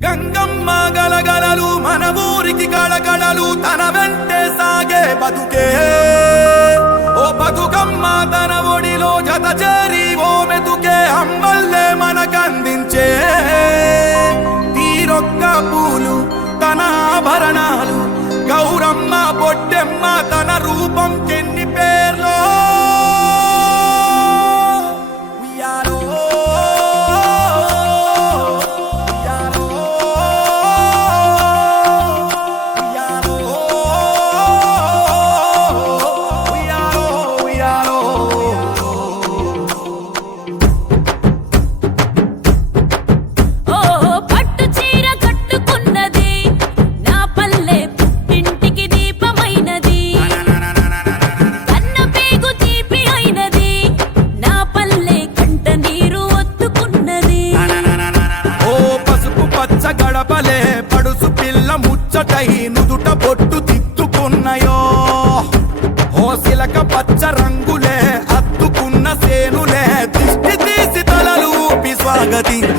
గంగమ్మ గలగలలు మన ఊరికి గడగడలు తన వెంటే సాగే బతుకే ఓ బతుకమ్మ తన ఒడిలో జత చేరి ఓ మెతుకే అమ్మల్లే మనకందించే తీరొక్క పూలు తన ఆభరణాలు గౌరమ్మ బొట్టెమ్మ తన రూపం కెన్ని పేర్లో గడపలే పడుసు పిల్ల ముచ్చటై నుదుట బొట్టు తిత్తుకున్నయో ఓ సిలక పచ్చ రంగులే అత్తుకున్న సేనులే దిష్టి తీసి తలలు ఊపి స్వాగతించ